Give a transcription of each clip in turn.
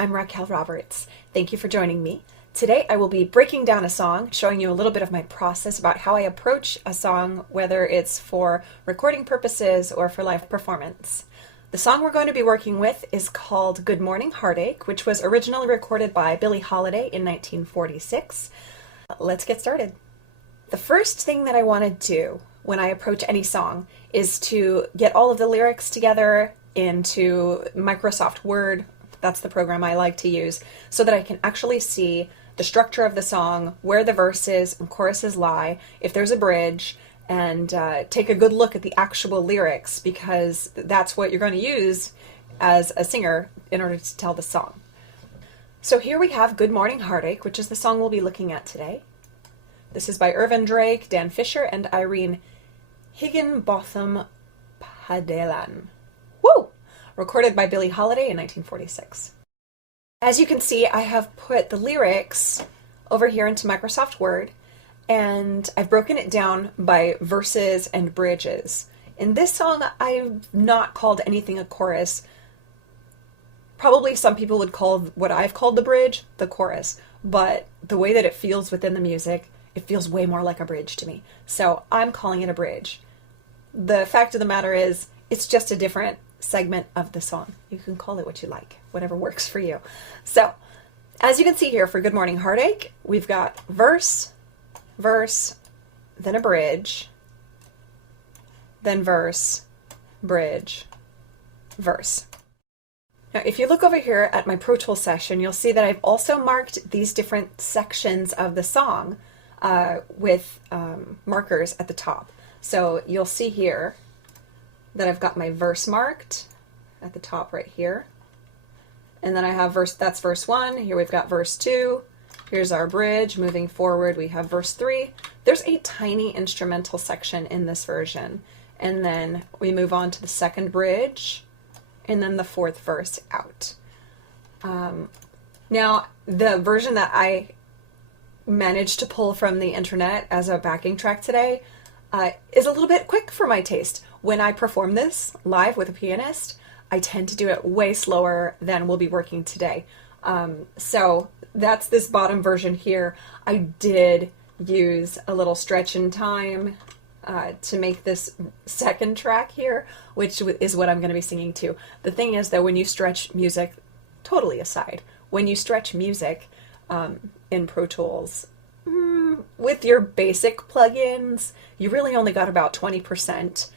I'm Racquel Roberts. Thank you for joining me. Today I will be breaking down a song, showing you a little bit of my process about how I approach a song, whether it's for recording purposes or for live performance. The song we're going to be working with is called Good Morning Heartache, which was originally recorded by Billie Holiday in 1946. Let's get started. The first thing that I want to do when I approach any song is to get all of the lyrics together into Microsoft Word. That's the program I like to use, so that I can actually see the structure of the song, where the verses and choruses lie, if there's a bridge, and take a good look at the actual lyrics, because that's what you're going to use as a singer in order to tell the song. So here we have Good Morning Heartache, which is the song we'll be looking at today. This is by Ervin, Dan Fisher, and Irene Higginbotham. Woo! Recorded by Billie Holiday in 1946. As you can see, I have put the lyrics over here into Microsoft Word, and I've broken it down by verses and bridges. In this song, I've not called anything a chorus. Probably some people would call what I've called the bridge the chorus, but the way that it feels within the music, it feels way more like a bridge to me. So I'm calling it a bridge. The fact of the matter is, it's just a different segment of the song. You can call it what you like, whatever works for you. So, as you can see here for Good Morning Heartache, we've got verse, verse, then a bridge, then verse, bridge, verse. Now, if you look over here at my Pro Tools session, you'll see that I've also marked these different sections of the song with markers at the top. So you'll see here that I've got my verse marked at the top right here. And then I have that's verse 1. Here we've got verse 2. Here's our bridge. Moving forward, we have verse 3. There's a tiny instrumental section in this version. And then we move on to the second bridge, and then the fourth verse out. Now, the version that I managed to pull from the internet as a backing track today is a little bit quick for my taste. When I perform this live with a pianist, I tend to do it way slower than we'll be working today. So that's this bottom version here. I did use a little stretch in time to make this second track here, which is what I'm going to be singing to. The thing is that when you stretch music, totally aside, when you stretch music in Pro Tools, with your basic plugins, you really only got about 20%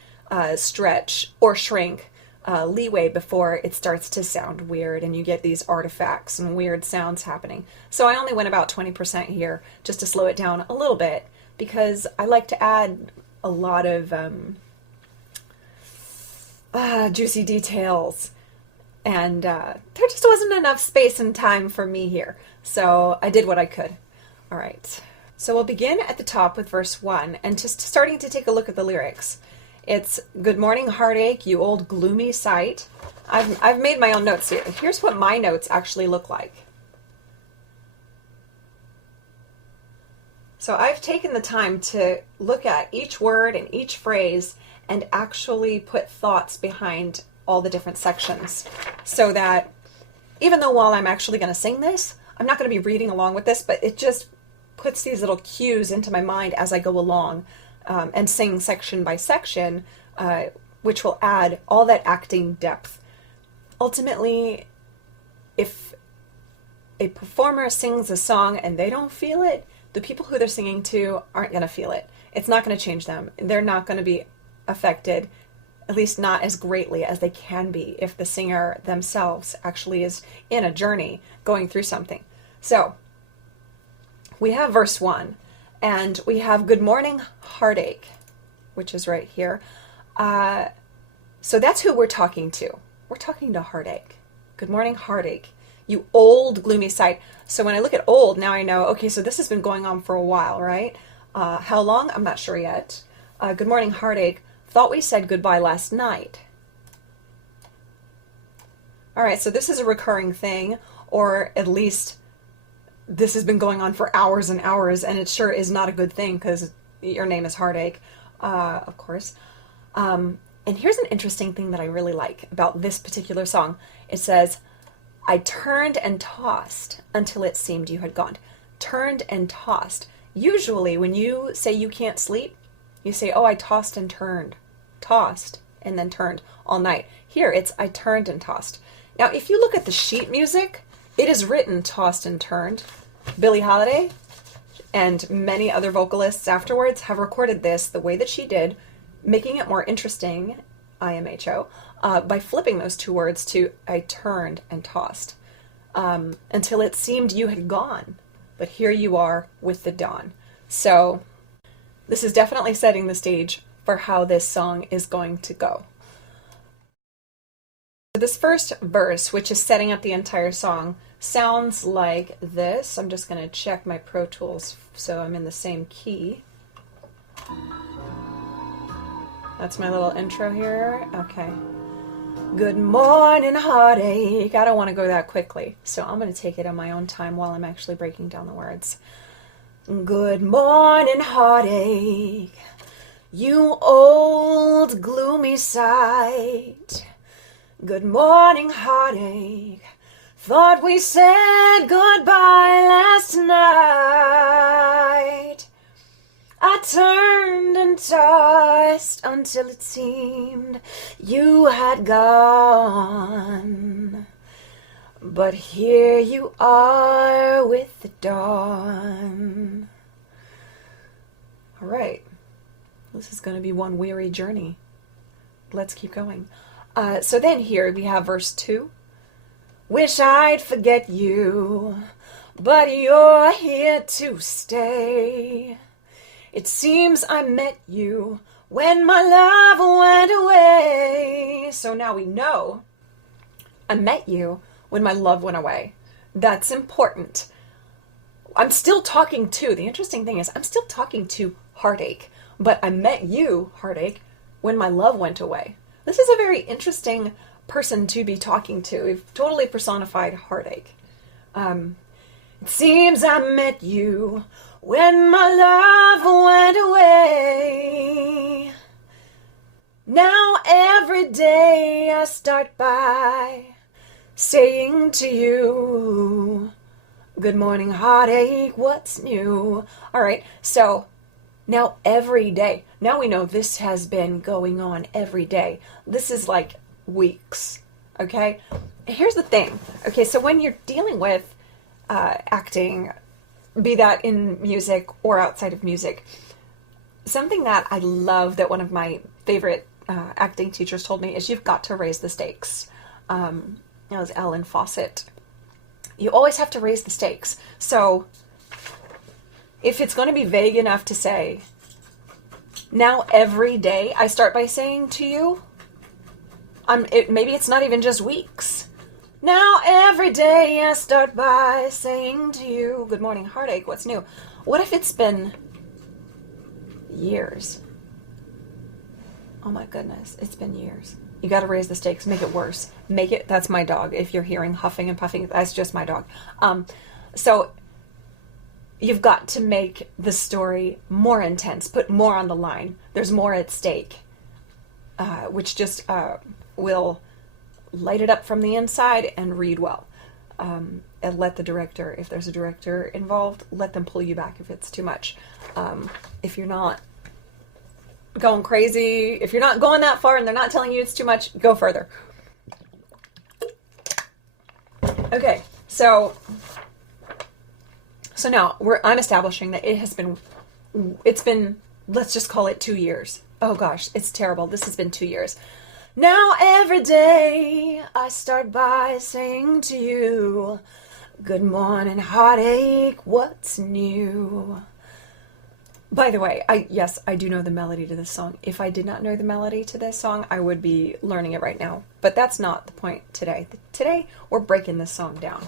stretch or shrink leeway before it starts to sound weird and you get these artifacts and weird sounds happening. So I only went about 20% here just to slow it down a little bit, because I like to add a lot of juicy details, and there just wasn't enough space and time for me here. So I did what I could. All right. So we'll begin at the top with verse 1, and just starting to take a look at the lyrics. It's Good morning heartache, you old gloomy sight. I've made my own notes here. Here's what my notes actually look like. So I've taken the time to look at each word and each phrase and actually put thoughts behind all the different sections, so that even though while I'm actually going to sing this, I'm not going to be reading along with this, but it just puts these little cues into my mind as I go along and sing section by section, which will add all that acting depth. Ultimately, if a performer sings a song and they don't feel it, the people who they're singing to aren't going to feel it. It's not going to change them. They're not going to be affected, at least not as greatly as they can be if the singer themselves actually is in a journey going through something. So we have verse 1, and we have Good Morning Heartache, which is right here. So that's who we're talking to. We're talking to heartache. Good morning heartache, you old gloomy sight. So when I look at old, now I know, okay, so this has been going on for a while, right? How long? I'm not sure yet. Good morning heartache, thought we said goodbye last night. All right, so this is a recurring thing, or at least this has been going on for hours and hours, and it sure is not a good thing, because your name is Heartache, of course. And here's an interesting thing that I really like about this particular song. It says, I turned and tossed until it seemed you had gone. Turned and tossed. Usually when you say you can't sleep, you say, oh, I tossed and turned. Tossed and then turned all night. Here it's I turned and tossed. Now if you look at the sheet music, it is written tossed and turned. Billie Holiday and many other vocalists afterwards have recorded this the way that she did, making it more interesting, IMHO, by flipping those two words to I turned and tossed, until it seemed you had gone, but here you are with the dawn. So this is definitely setting the stage for how this song is going to go. This first verse, which is setting up the entire song, sounds like this. I'm just going to check my Pro Tools so I'm in the same key. That's my little intro here. Okay. Good morning, heartache. I don't want to go that quickly, so I'm going to take it on my own time while I'm actually breaking down the words. Good morning, heartache. You old gloomy sight. Good morning, heartache. Thought we said goodbye last night. I turned and tossed until it seemed you had gone. But here you are with the dawn. All right. This is going to be one weary journey. Let's keep going. So then here we have verse 2. Wish I'd forget you, but you're here to stay. It seems I met you when my love went away. So now we know I met you when my love went away. That's important. I'm still talking to, the interesting thing is I'm still talking to heartache, but I met you, heartache, when my love went away. This is a very interesting person to be talking to. We've totally personified heartache. It seems I met you when my love went away. Now every day I start by saying to you, good morning, heartache, what's new? All right, so now every day. Now we know this has been going on every day. This is like weeks, okay? Here's the thing. Okay, so when you're dealing with acting, be that in music or outside of music, something that I love that one of my favorite acting teachers told me is you've got to raise the stakes. That was Ellen Fawcett. You always have to raise the stakes. So if it's going to be vague enough to say, now every day I start by saying to you, maybe it's not even just weeks. Now every day I start by saying to you, good morning, heartache, what's new? What if it's been years? Oh my goodness, it's been years. You got to raise the stakes, make it worse. Make it, that's my dog. If you're hearing huffing and puffing, that's just my dog. So you've got to make the story more intense, put more on the line. There's more at stake, which just will light it up from the inside and read well. And let the director, if there's a director involved, let them pull you back if it's too much. If you're not going crazy, if you're not going that far and they're not telling you it's too much, go further. Okay, so now I'm establishing that it's been, let's just call it 2 years. Oh gosh, it's terrible. This has been 2 years. Now every day I start by saying to you, good morning, heartache, what's new? By the way, yes, I do know the melody to this song. If I did not know the melody to this song, I would be learning it right now. But that's not the point today. Today, we're breaking this song down.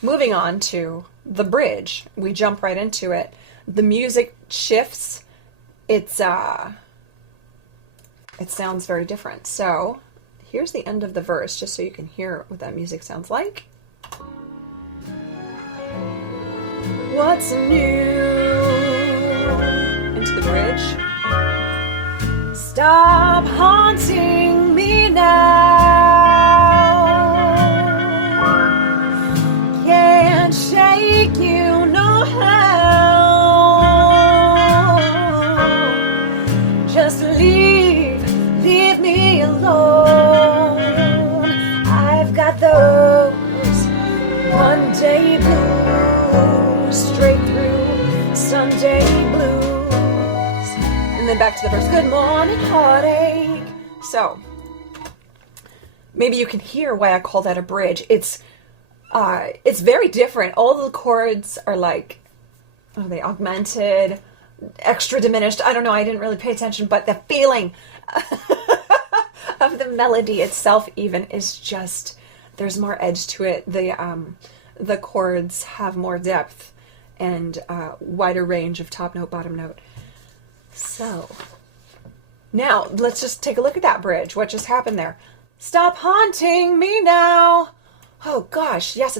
Moving on to the bridge. We jump right into it. The music shifts. It sounds very different. So here's the end of the verse, just so you can hear what that music sounds like. What's new? Into the bridge. Stop haunting me now. Just leave me alone. I've got those Monday blues, straight through Sunday blues. And then back to the verse, good morning, heartache. So, maybe you can hear why I call that a bridge. It's very different. All the chords are like, are they augmented, extra diminished? I don't know. I didn't really pay attention, but the feeling of the melody itself even is just, there's more edge to it. The chords have more depth and wider range of top note, bottom note. So now let's just take a look at that bridge. What just happened there? Stop haunting me now. Oh gosh, yes,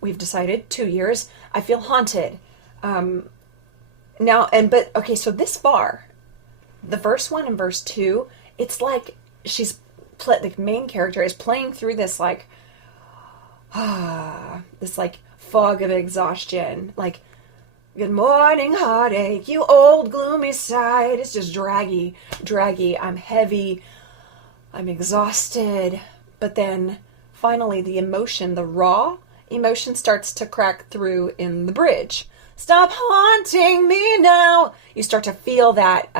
we've decided 2 years. I feel haunted. Okay, so this bar, the verse 1 and verse 2, it's like the main character is playing through this like, this like fog of exhaustion, like, good morning, heartache, you old gloomy side. It's just draggy. I'm heavy. I'm exhausted. But then finally the emotion, the raw emotion starts to crack through in the bridge. Stop haunting me now. You start to feel that,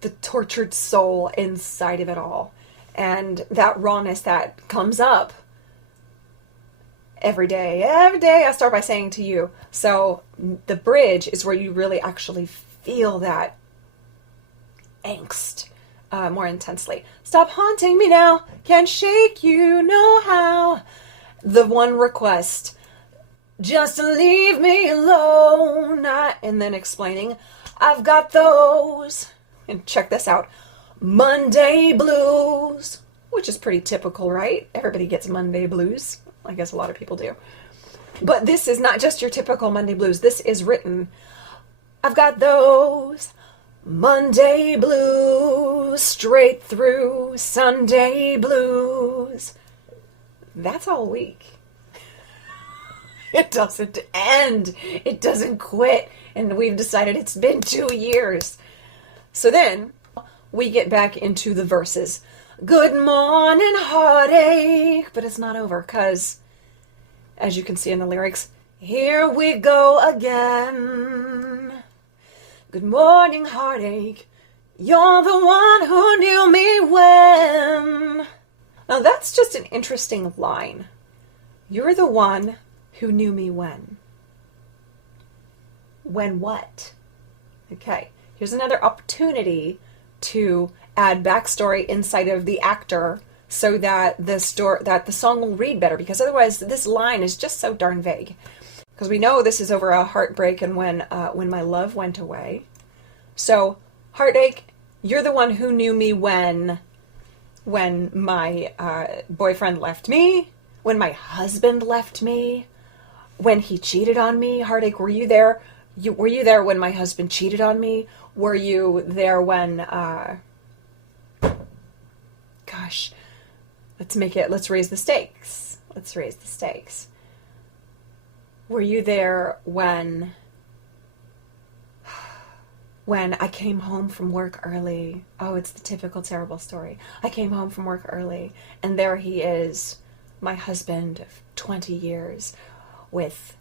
the tortured soul inside of it all. And that rawness that comes up every day I start by saying to you. So the bridge is where you really actually feel that angst more intensely. Stop haunting me now, can't shake you, know how. The one request, just leave me alone. And then explaining, I've got those, and check this out, Monday blues, which is pretty typical, right? Everybody gets Monday blues. I guess a lot of people do. But this is not just your typical Monday blues. This is written, I've got those Monday blues, straight through Sunday blues. That's all week. It doesn't end. It doesn't quit. And we've decided it's been 2 years. So then we get back into the verses. Good morning, heartache. But it's not over because, as you can see in the lyrics, here we go again. Good morning, heartache. You're the one who knew me when. Now that's just an interesting line. You're the one who knew me when. When what? Okay, here's another opportunity to add backstory inside of the actor so that the song will read better, because otherwise this line is just so darn vague. Because we know this is over a heartbreak and when my love went away. So, heartache, you're the one who knew me when my boyfriend left me, when my husband left me, when he cheated on me. Heartache, were you there? Were you there when my husband cheated on me? Were you there when, gosh, let's raise the stakes. Let's raise the stakes. Were you there when I came home from work early? Oh, it's the typical terrible story. I came home from work early, and there he is, my husband of 20 years, with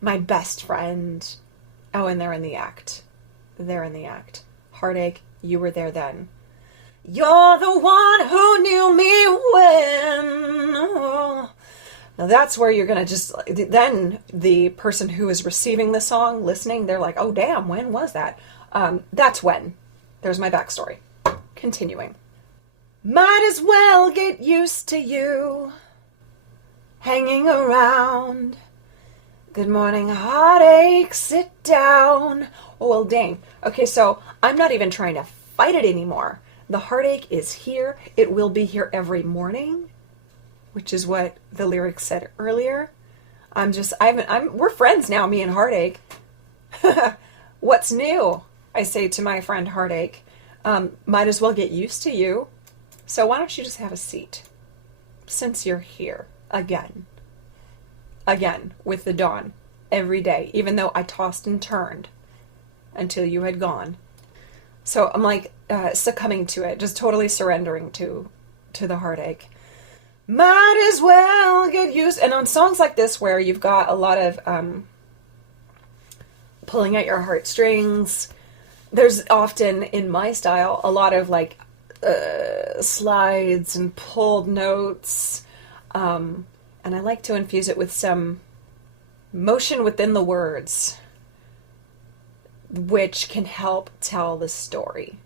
my best friend. Oh, and they're in the act. They're in the act. Heartache, you were there then. You're the one who knew me when. Oh. Now that's where you're going to just, then the person who is receiving the song, listening, they're like, oh damn, when was that? That's when. There's my backstory. Continuing. Might as well get used to you hanging around. Good morning, heartache, sit down. Oh, well, dang. Okay, so I'm not even trying to fight it anymore. The heartache is here. It will be here every morning, which is what the lyrics said earlier. We're friends now, me and Heartache. What's new? I say to my friend Heartache. Might as well get used to you. So why don't you just have a seat? Since you're here. Again, with the dawn. Every day. Even though I tossed and turned. until you had gone. So I'm like succumbing to it, just totally surrendering to the heartache. Might as well get used. And on songs like this where you've got a lot of pulling at your heartstrings, there's often, in my style, a lot of like slides and pulled notes. And I like to infuse it with some motion within the words, which can help tell the story.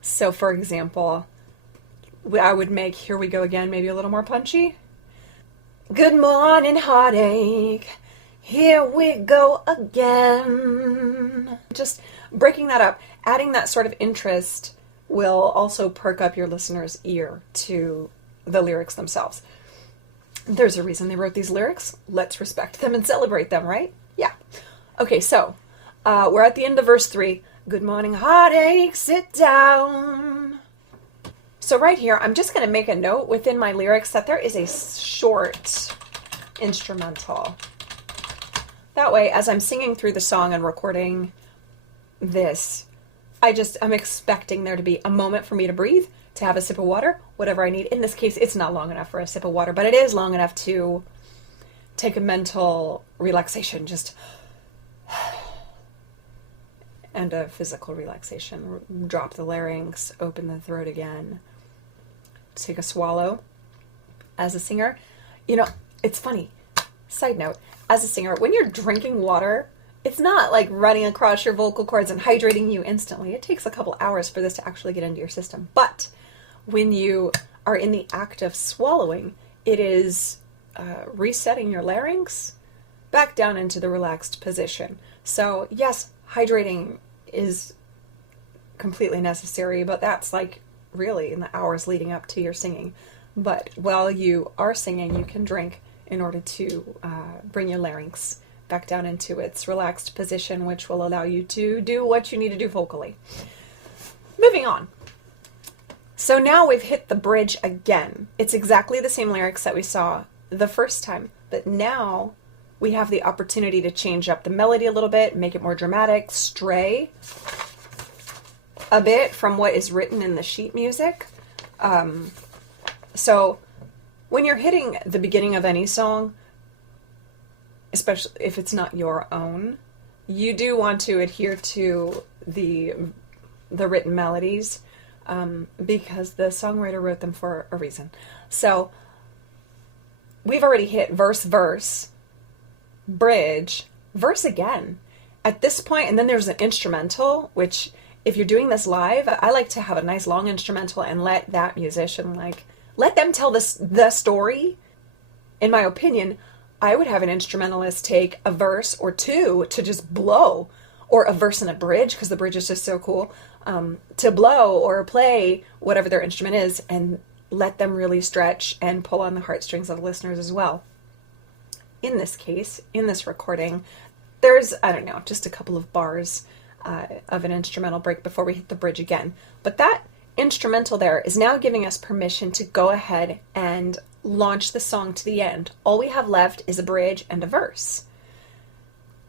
So, for example, I would make Here We Go Again maybe a little more punchy. Good morning, heartache. Here we go again. Just breaking that up, adding that sort of interest will also perk up your listener's ear to the lyrics themselves. There's a reason they wrote these lyrics. Let's respect them and celebrate them, right? Yeah. Okay, so we're at the end of verse 3. Good morning, heartache, sit down. So right here, I'm just going to make a note within my lyrics that there is a short instrumental. That way, as I'm singing through the song and recording this, I'm expecting there to be a moment for me to breathe, to have a sip of water, whatever I need. In this case, it's not long enough for a sip of water, but it is long enough to take a mental relaxation, just, and a physical relaxation. Drop the larynx, open the throat again, take a swallow. As a singer, it's funny. Side note, as a singer, when you're drinking water, it's not like running across your vocal cords and hydrating you instantly. It takes a couple hours for this to actually get into your system. But when you are in the act of swallowing, it is resetting your larynx back down into the relaxed position. So yes, hydrating is completely necessary, but that's like really in the hours leading up to your singing. But while you are singing, you can drink in order to bring your larynx back down into its relaxed position, which will allow you to do what you need to do vocally. Moving on. So now we've hit the bridge again. It's exactly the same lyrics that we saw the first time, but now we have the opportunity to change up the melody a little bit, make it more dramatic, stray a bit from what is written in the sheet music. So when you're hitting the beginning of any song, especially if it's not your own, you do want to adhere to the written melodies, because the songwriter wrote them for a reason. So we've already hit verse, verse, bridge, verse again. At this point, and then there's an instrumental, which if you're doing this live, I like to have a nice long instrumental and let that musician, let them tell the story. In my opinion, I would have an instrumentalist take a verse or two to just blow, or a verse and a bridge, because the bridge is just so cool, to blow or play whatever their instrument is, and let them really stretch and pull on the heartstrings of listeners as well. In this case, in this recording, there's, just a couple of bars of an instrumental break before we hit the bridge again. But that instrumental there is now giving us permission to go ahead and launch the song to the end. All we have left is a bridge and a verse.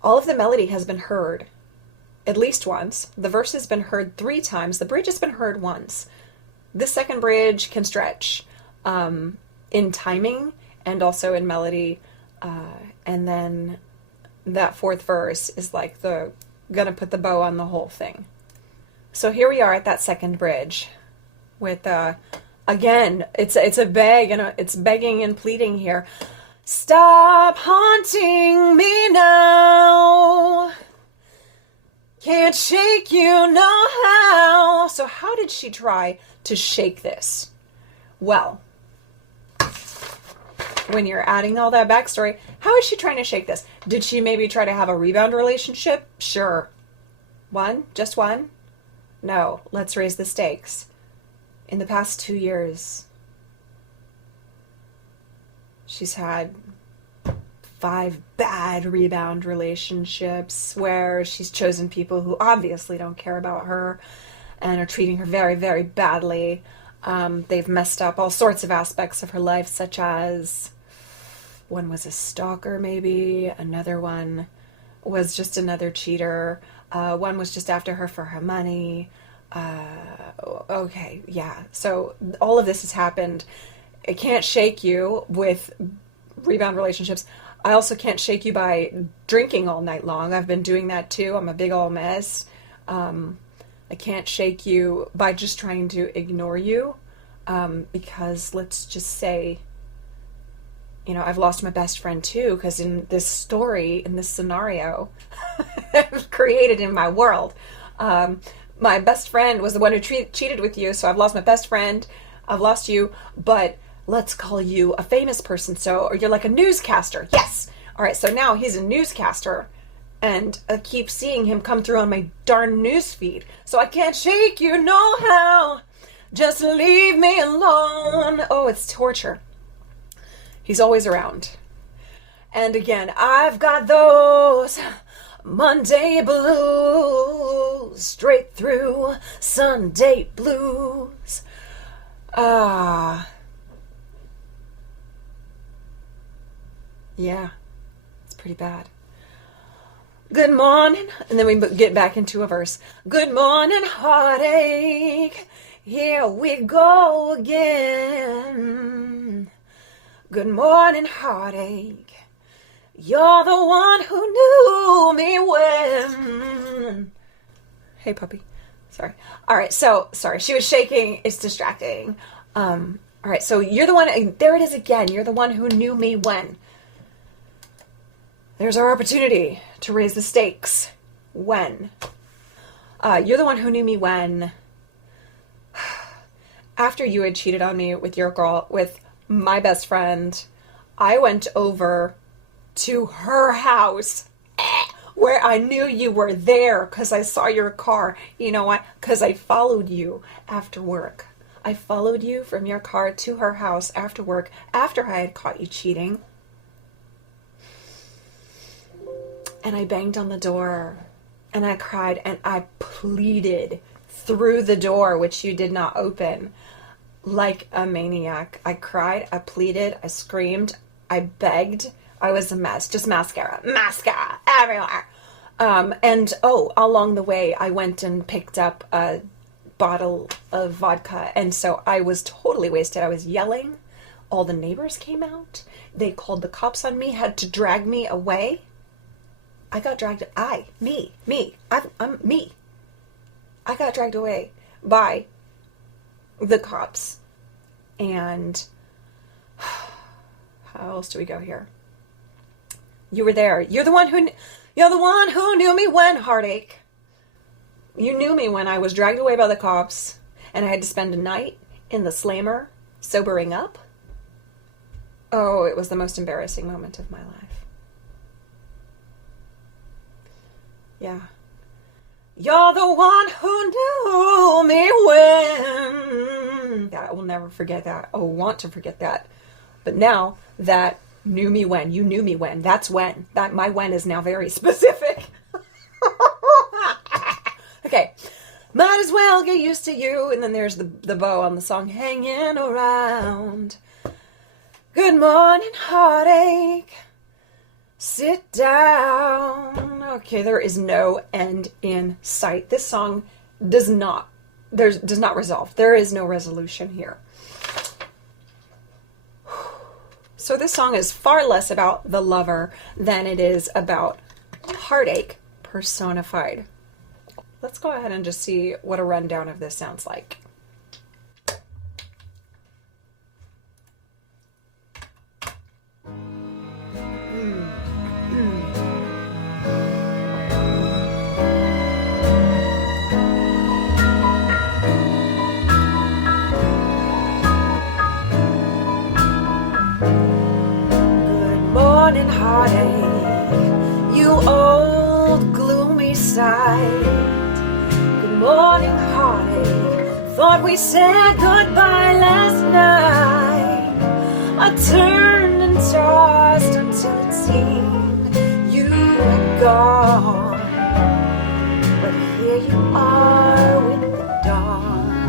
All of the melody has been heard at least once. The verse has been heard 3 times. The bridge has been heard once. The second bridge can stretch in timing and also in melody. And then that fourth verse is like gonna put the bow on the whole thing. So here we are at that second bridge with, again, it's a beg, and it's begging and pleading here. Stop haunting me now. Can't shake you no how. So how did she try to shake this? Well, when you're adding all that backstory, how is she trying to shake this? Did she maybe try to have a rebound relationship? Sure. One? Just one? No. Let's raise the stakes. In the past 2 years, she's had 5 bad rebound relationships where she's chosen people who obviously don't care about her and are treating her very, very badly. They've messed up all sorts of aspects of her life, such as one was a stalker, maybe. Another one was just another cheater. One was just after her for her money. Okay, yeah. So all of this has happened. I can't shake you with rebound relationships. I also can't shake you by drinking all night long. I've been doing that too. I'm a big old mess. I can't shake you by just trying to ignore you. Because let's just say, I've lost my best friend too, because in this story, in this scenario created in my world, my best friend was the one who cheated with you. So I've lost my best friend. I've lost you, but let's call you a famous person. Or you're like a newscaster. Yes. All right. So now he's a newscaster, and I keep seeing him come through on my darn news feed. So I can't shake you, no how. Just leave me alone. Oh, it's torture. He's always around. And again, I've got those Monday blues, straight through Sunday blues. Yeah, it's pretty bad. Good morning, and then we get back into a verse. Good morning, heartache. Here we go again. Good morning, heartache. You're the one who knew me when. Hey, puppy. Sorry. All right, so, sorry. She was shaking. It's distracting. All right, so you're the one. There it is again. You're the one who knew me when. There's our opportunity to raise the stakes. When. You're the one who knew me when. After you had cheated on me with with my best friend, I went over to her house where I knew you were there because I saw your car. You know what? Because I followed you after work. I followed you from your car to her house after work, after I had caught you cheating. And I banged on the door, and I cried, and I pleaded through the door, which you did not open, like a maniac. I cried, I pleaded, I screamed, I begged. I was a mess. Just mascara everywhere. And along the way, I went and picked up a bottle of vodka, and so I was totally wasted. I was yelling. All the neighbors came out. They called the cops on me, had to drag me away. I got dragged. I'm me. I got dragged away by the cops. And how else do we go here? You were there. You're the one who knew me when, heartache. You knew me when I was dragged away by the cops and I had to spend a night in the slammer sobering up. Oh, it was the most embarrassing moment of my life. Yeah. You're the one who knew me when. I will never forget that. I will want to forget that. But now that knew me when, you knew me when, that's when. That my when is now very specific. Okay. Might as well get used to you. And then there's the bow on the song, hanging around. Good morning, heartache. Sit down. Okay, there is no end in sight. This song does not resolve. There is no resolution here. So this song is far less about the lover than it is about heartache personified. Let's go ahead and just see what a rundown of this sounds like. Morning heartache, you old gloomy sight. Good morning heartache, thought we said goodbye last night. I turned and tossed until it seemed you had gone, but here you are with the dawn.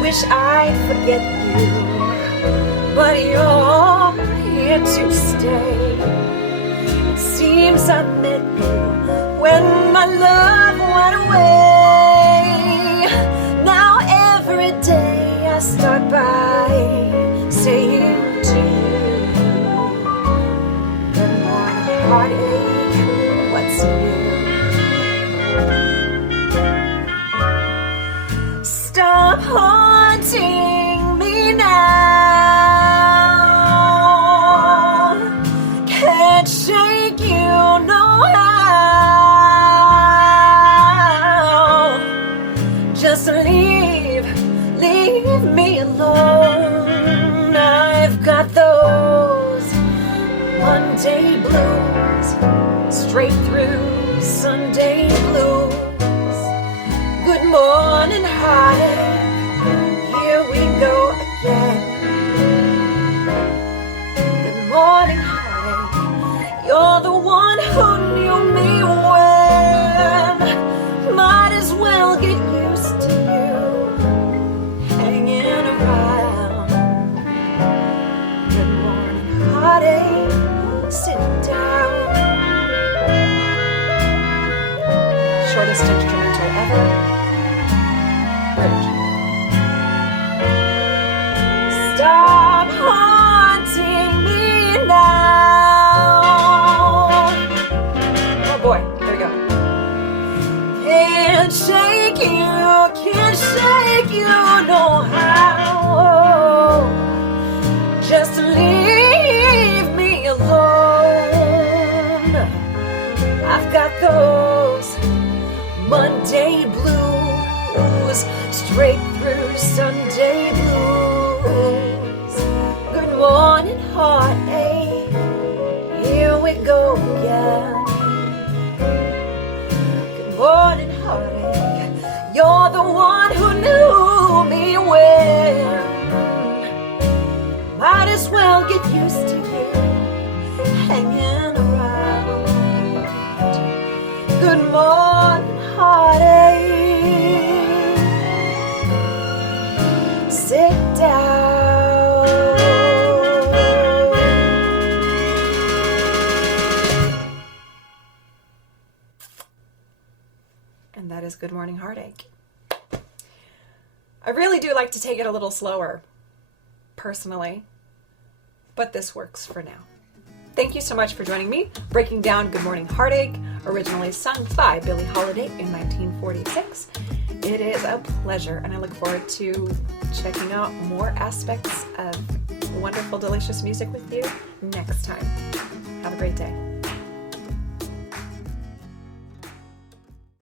Wish I'd forget you, but you're here to stay. Seems I met you when my love went away. Now every day I start by saying to you, good morning, heartache, what's new? Stop haunting me now. Can't shake you no how. Just leave me alone. I've got those Monday blues, straight through Sunday blues. Good morning, heartache, here we go again. Good morning, heartache, you're the one who knew me when. Might as well get used to you hanging around. Good morning, heartache, sit down. Shortest instrumental ever. Stop haunting me now. Oh boy, there we go. Can't shake you no how. Just leave me alone. I've got those Monday blues, straight through Sunday blues. Good morning, heartache, here we go again. Good morning, heartache, you're the one who knew me well. Might as well get used to you hanging around. Good morning, heartache, sit down. And that is Good Morning, Heartache. I really do like to take it a little slower, personally, but this works for now. Thank you so much for joining me, breaking down Good Morning, Heartache, originally sung by Billie Holiday in 1946. It is a pleasure, and I look forward to checking out more aspects of wonderful, delicious music with you next time. Have a great day.